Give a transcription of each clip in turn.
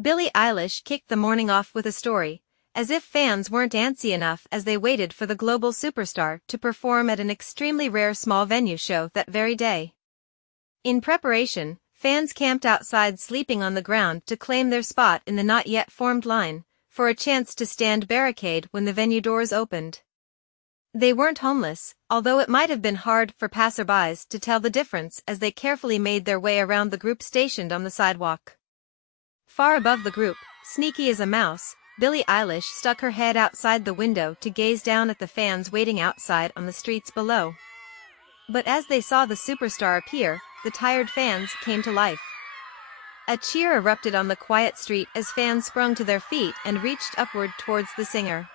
Billie Eilish kicked the morning off with a story, as if fans weren't antsy enough as they waited for the global superstar to perform at an extremely rare small venue show that very day. In preparation, fans camped outside sleeping on the ground to claim their spot in the not-yet-formed line, for a chance to stand barricade when the venue doors opened. They weren't homeless, although it might have been hard for passerbys to tell the difference as they carefully made their way around the group stationed on the sidewalk. Far above the group, sneaky as a mouse, Billie Eilish stuck her head outside the window to gaze down at the fans waiting outside on the streets below. But as they saw the superstar appear, the tired fans came to life. A cheer erupted on the quiet street as fans sprung to their feet and reached upward towards the singer.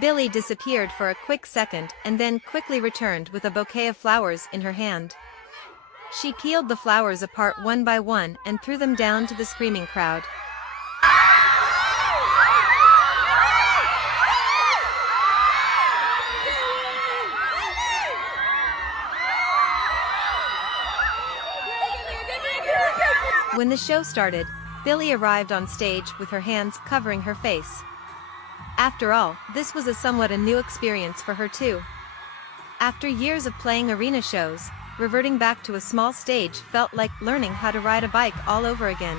Billie disappeared for a quick second and then quickly returned with a bouquet of flowers in her hand. She peeled the flowers apart one by one and threw them down to the screaming crowd. When the show started, Billie arrived on stage with her hands covering her face. After all, this was a somewhat new experience for her too. After years of playing arena shows, reverting back to a small stage felt like learning how to ride a bike all over again.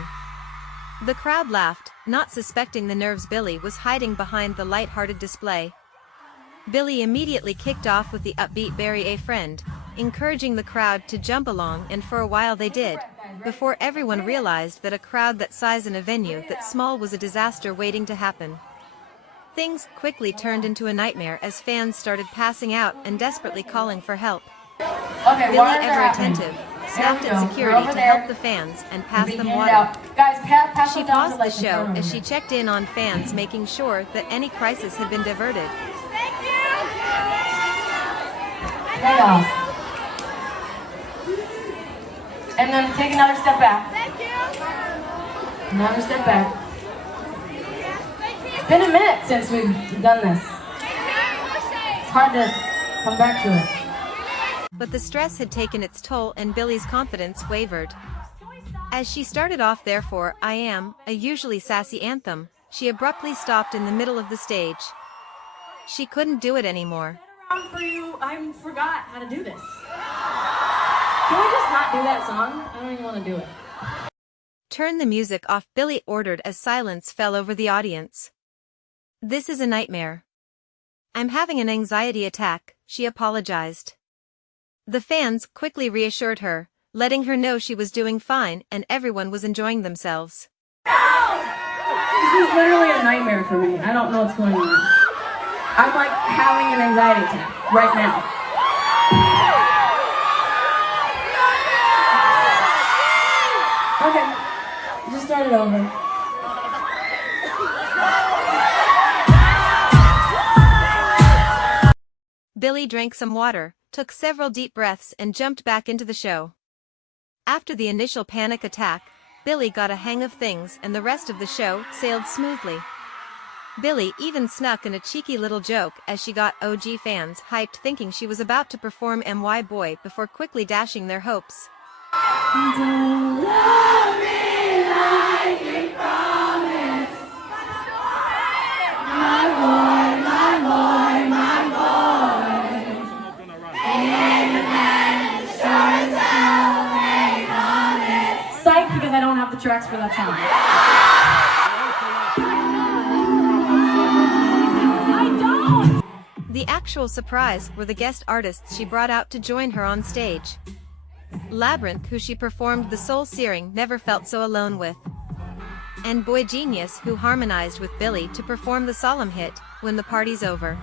The crowd laughed, not suspecting the nerves Billie was hiding behind the light-hearted display. Billie immediately kicked off with the upbeat "Bury a Friend," encouraging the crowd to jump along, and for a while they did, before everyone realized that a crowd that size in a venue that small was a disaster waiting to happen. Things quickly turned into a nightmare as fans started passing out and desperately calling for help. Okay, Billie, ever attentive, snapped at security to help the fans and pass them water. She paused the show as she checked in on fans, making sure that any crisis had been diverted. Chaos. And then take another step back. Another step back. It's been a minute since we've done this. It's hard to come back to it. But the stress had taken its toll and Billie's confidence wavered. As she started off "Therefore I Am," a usually sassy anthem, she abruptly stopped in the middle of the stage. She couldn't do it anymore. For you, I forgot how to do this. Can we just not do that song? I don't even want to do it. "Turn the music off," Billie ordered as silence fell over the audience. "This is a nightmare. I'm having an anxiety attack," she apologized. The fans quickly reassured her, letting her know she was doing fine and everyone was enjoying themselves. This is literally a nightmare for me. I don't know what's going on. I'm like having an anxiety attack right now. Okay, just start it over. Billie drank some water, took several deep breaths and jumped back into the show. After the initial panic attack, Billie got a hang of things and the rest of the show sailed smoothly. Billie even snuck in a cheeky little joke as she got OG fans hyped, thinking she was about to perform "My Boy" before quickly dashing their hopes. Don't love me like you promised. My boy, my boy, my boy. Psych, because I don't have the tracks for that song. I don't! The actual surprise were the guest artists she brought out to join her on stage. Labyrinth, who she performed the soul-searing "Never Felt So Alone" with, and Boy Genius, who harmonized with Billie to perform the solemn hit "When the Party's Over."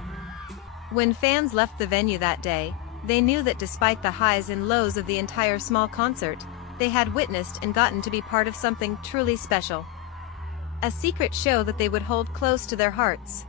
When fans left the venue that day, they knew that despite the highs and lows of the entire small concert, they had witnessed and gotten to be part of something truly special. A secret show that they would hold close to their hearts.